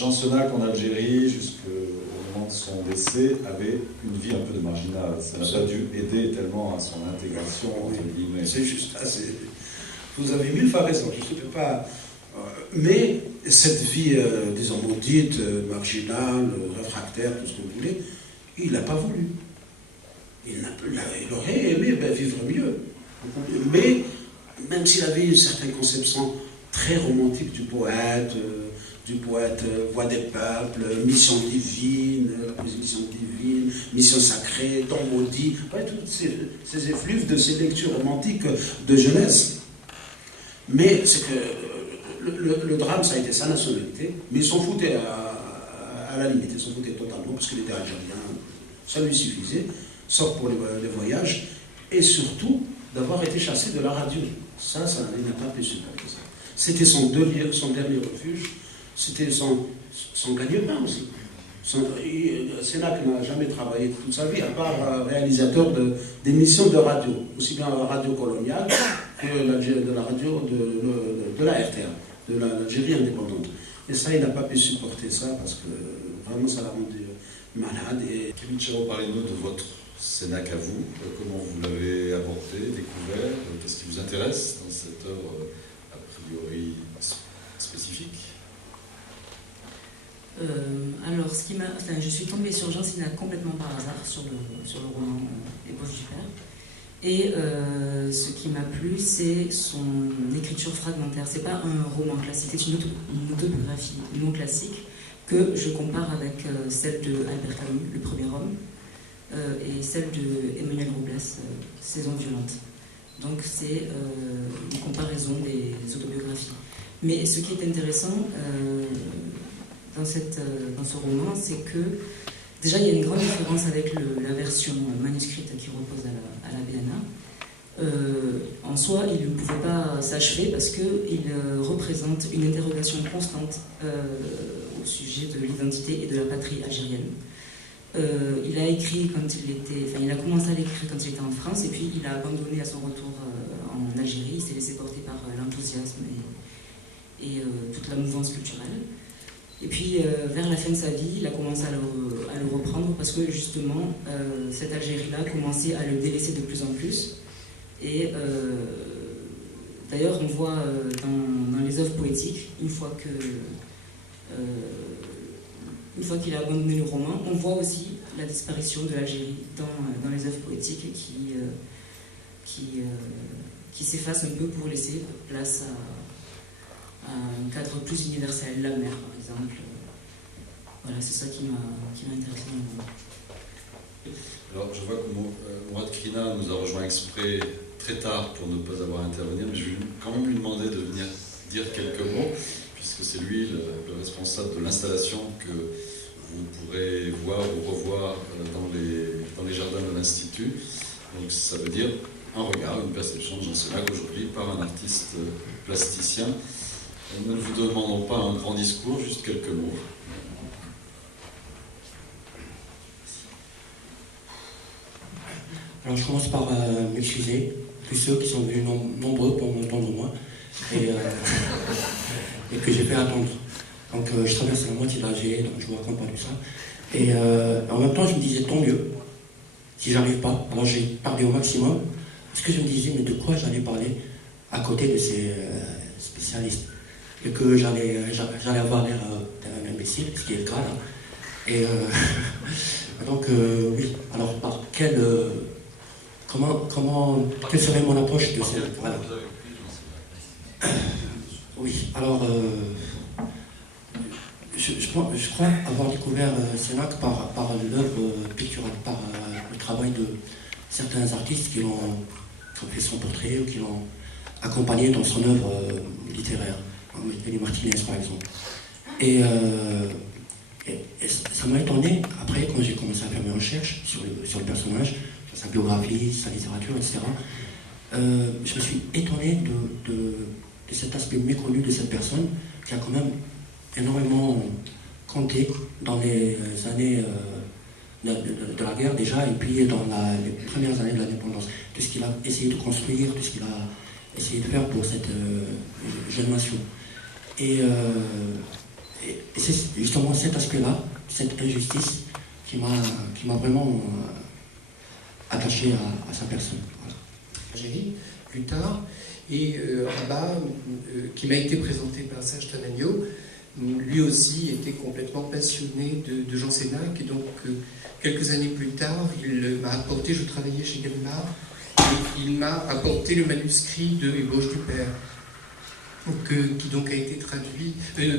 Jean Senac en Algérie, jusqu'au moment de son décès, avait une vie un peu de marginal. Ça n'a pas dû aider tellement à son intégration, entre guillemets. C'est juste, vous avez mille fois raison, je ne sais pas. Mais cette vie, disons, maudite, marginale, réfractaire, tout ce que vous voulez, il n'a pas voulu. Il aurait aimé vivre mieux. Mais, même s'il avait une certaine conception très romantique du poète, voix des peuples, mission divine, mission sacrée, don maudit, ouais, toutes ces effluves de ces lectures romantiques de jeunesse. Mais c'est que le drame, ça a été sa nationalité, mais ils s'en foutaient à la limite, ils s'en foutaient totalement, parce qu'il était algérien, ça lui suffisait, sauf pour les voyages, et surtout d'avoir été chassé de la radio. Ça, il n'a pas pu supporter ça. C'était son dernier refuge, c'était son gagne-pain aussi. Senac n'a jamais travaillé toute sa vie, à part réalisateur d'émissions de radio, aussi bien radio coloniale que de la radio de la RTA, de l'Algérie indépendante. Et ça, il n'a pas pu supporter ça parce que vraiment ça l'a rendu malade. Kevin Chero, parlez-nous de votre Senac à vous. Comment vous l'avez abordé, découvert? Qu'est-ce qui vous intéresse dans cette œuvre a priori spécifique? Alors, je suis tombée sur Jean Senac complètement par hasard sur le roman Ébauche du Père. Et ce qui m'a plu, c'est son écriture fragmentaire. C'est pas un roman classique, c'est une autobiographie non classique que je compare avec celle de Albert Camus, Le Premier Homme, et celle de Emmanuel Robles, Saison violente. Donc c'est une comparaison des autobiographies. Mais ce qui est intéressant dans ce roman, c'est que déjà il y a une grande différence avec la version manuscrite qui repose à la BNA. En soi, il ne pouvait pas s'achever parce qu'il représente une interrogation constante au sujet de l'identité et de la patrie algérienne. Il a écrit il a commencé à l'écrire quand il était en France et puis il a abandonné à son retour en Algérie. Il s'est laissé porter par l'enthousiasme et toute la mouvance culturelle. Et puis vers la fin de sa vie, il a commencé à le reprendre parce que justement cette Algérie-là commençait à le délaisser de plus en plus. Et d'ailleurs, on voit dans les œuvres poétiques, une fois qu'il a abandonné le roman, on voit aussi la disparition de l'Algérie dans les œuvres poétiques qui s'effacent un peu pour laisser place à un cadre plus universel, la mer par exemple. Voilà, c'est ça qui m'a intéressé dans le roman. Alors, je vois que Mourad Krina nous a rejoint exprès très tard pour ne pas avoir à intervenir, mais je vais quand même lui demander de venir dire quelques mots, puisque c'est lui le responsable de l'installation que vous pourrez voir ou revoir dans les jardins de l'Institut. Donc ça veut dire un regard, une perception de Jean Senac aujourd'hui par un artiste plasticien. Nous ne vous demandons pas un grand discours, juste quelques mots. Alors je commence par m'excuser, tous ceux qui sont venus nombreux pour m'entendre moi, et que j'ai fait attendre. Donc je traverse la moitié d'Alger, donc je vous raconte pas tout ça. Et en même temps je me disais tant mieux, si j'arrive pas. Alors j'ai parlé au maximum, parce que je me disais mais de quoi j'allais parler à côté de ces spécialistes. Et que j'allais avoir l'air d'un imbécile, ce qui est le cas là. Et donc oui, alors par quelle serait mon approche de cette... Voilà. Oui, alors je crois avoir découvert Senac par l'œuvre picturale, par le travail de certains artistes qui ont fait son portrait ou qui l'ont accompagné dans son œuvre littéraire. Elie Martinez par exemple. Et ça m'a étonné, après quand j'ai commencé à faire mes recherches sur le personnage, sur sa biographie, sa littérature, etc. Je me suis étonné de cet aspect méconnu de cette personne qui a quand même énormément compté dans les années de la guerre déjà, et puis dans les premières années de l'indépendance. Tout ce qu'il a essayé de construire, tout ce qu'il a essayé de faire pour cette jeune nation. Et Et c'est justement cet aspect-là, cette injustice, qui m'a vraiment attaché à sa personne. Voilà. Algérie, plus tard, et Rabat, qui m'a été présenté par Serge Tanagno, lui aussi était complètement passionné de Jean Sénac, et donc quelques années plus tard, il m'a apporté, je travaillais chez Gallimard, et il m'a apporté le manuscrit de Ébauche du Père, qui donc a été traduit,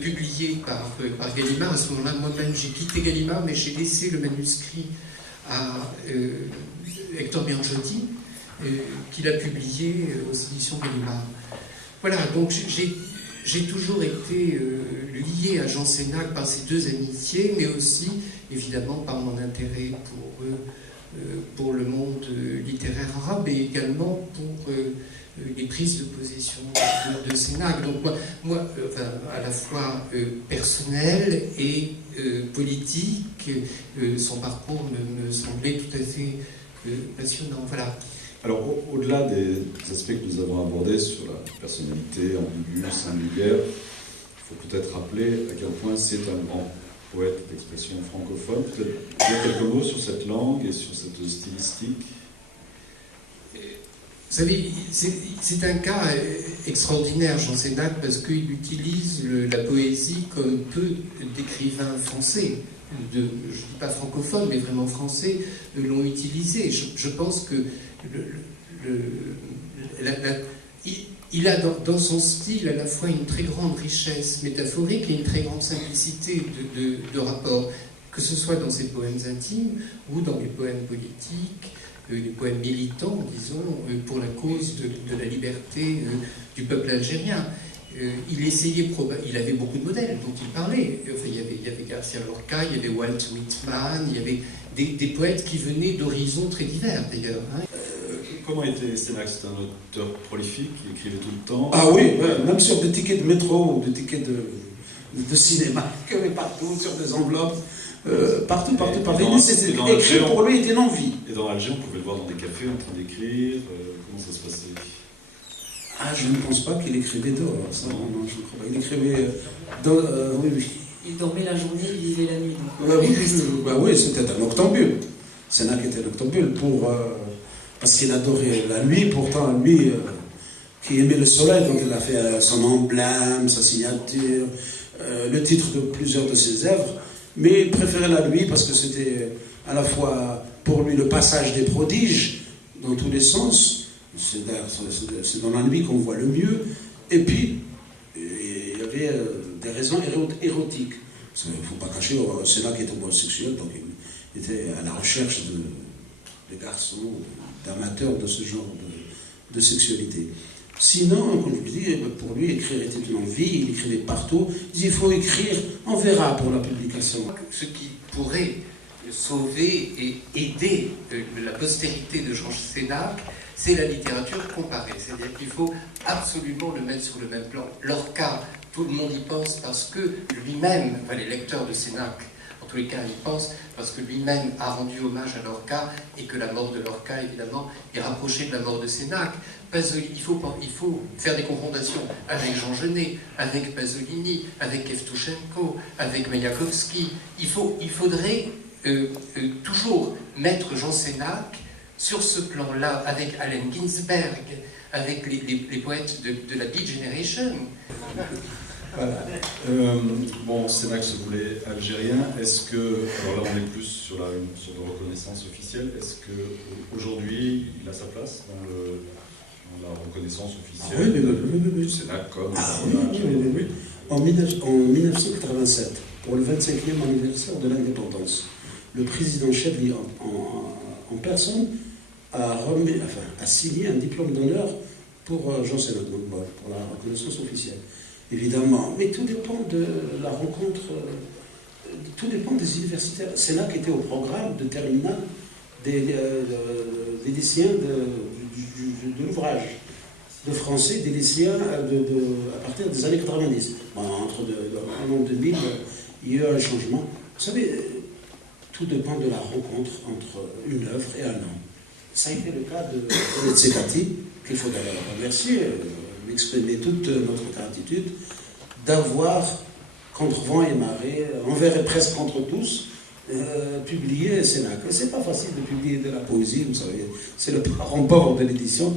publié par Gallimard. À ce moment-là, moi-même, j'ai quitté Gallimard, mais j'ai laissé le manuscrit à Hector Bianchotti, qu'il a publié aux éditions Gallimard. Voilà, donc j'ai toujours été lié à Jean Sénac par ces deux amitiés, mais aussi, évidemment, par mon intérêt pour le monde littéraire arabe et également pour les prises de position de Sénac. Donc moi à la fois personnel et politique, son parcours me semblait tout à fait passionnant. Voilà. Alors, au-delà des aspects que nous avons abordés sur la personnalité ambiguë, singulière, il faut peut-être rappeler à quel point c'est un grand poète d'expression francophone. Peut-être dire quelques mots sur cette langue et sur cette stylistique. Vous savez, c'est un cas extraordinaire, Jean Sénac, parce qu'il utilise la poésie comme peu d'écrivains français, je ne dis pas francophones, mais vraiment français, l'ont utilisé. Je pense que il a dans son style à la fois une très grande richesse métaphorique et une très grande simplicité de rapport, que ce soit dans ses poèmes intimes ou dans les poèmes politiques, les poèmes militants, disons, pour la cause de la liberté du peuple algérien. Il avait beaucoup de modèles dont il parlait. Enfin, il y avait Garcia Lorca, il y avait Walt Whitman, il y avait des poètes qui venaient d'horizons très divers d'ailleurs. Hein. Comment était Sénac? C'est un auteur prolifique, il écrivait tout le temps. Ah oui, ouais, même sur des tickets de métro ou des tickets de cinéma, il y avait partout, sur des enveloppes, partout. Écrire pour lui était une envie. Et dans Alger, on pouvait le voir dans des cafés en train d'écrire. Comment ça se passait? Ah, je ne pense pas qu'il écrivait dehors. Ça, non, je ne crois pas. Il écrivait oui. Il dormait la journée, il vivait la nuit. Oui, c'était un octambule. Sénac était un octambule parce qu'il adorait la nuit. Pourtant, lui, qui aimait le soleil, donc il a fait son emblème, sa signature, le titre de plusieurs de ses œuvres. Mais il préférait la nuit parce que c'était à la fois pour lui le passage des prodiges dans tous les sens. C'est dans la nuit qu'on voit le mieux. Et puis, il y avait des raisons érotiques. Il ne faut pas cacher, c'est là qu'il était homosexuel, donc il était à la recherche de garçons, d'amateurs de ce genre de sexualité. Sinon, comme je vous dis, pour lui, écrire était une envie, il écrivait partout. Il dit, il faut écrire, on verra pour la publication. Ce qui pourrait sauver et aider la postérité de Jean Sénac, c'est la littérature comparée. C'est-à-dire qu'il faut absolument le mettre sur le même plan. Lorca, tout le monde y pense parce que lui-même, enfin les lecteurs de Sénac, en tous les cas, y pensent parce que lui-même a rendu hommage à Lorca et que la mort de Lorca, évidemment, est rapprochée de la mort de Sénac. Il faut faire des confrontations avec Jean Genet, avec Pasolini, avec Evtushenko, avec Mayakovsky. Il faudrait toujours mettre Jean Sénac sur ce plan-là, avec Allen Ginsberg, avec les poètes de la Beat Generation. Voilà. Bon, Sénac se voulait algérien. Est-ce que, alors là on est plus sur la reconnaissance officielle, est-ce qu'aujourd'hui il a sa place dans la reconnaissance officielle Oui. Sénac comme... Oui. En 1987, pour le 25e anniversaire de l'indépendance, le président Chebli en personne a signé un diplôme d'honneur pour Jean Sénac, donc pour la reconnaissance officielle. Évidemment, mais tout dépend de la rencontre, tout dépend des universitaires. Sénac était au programme de terminale des lycéens de l'ouvrage, de français des lycéens à partir des années 90. Bon, en l'an 2000, il y a eu un changement. Vous savez, tout dépend de la rencontre entre une œuvre et un homme. Ça a été le cas de Tsekati, qu'il faut d'ailleurs remercier, exprimer toute notre gratitude d'avoir contre vent et marée, envers et presque contre tous, publié Sénac. C'est pas facile de publier de la poésie, vous savez, c'est le parent pauvre de l'édition.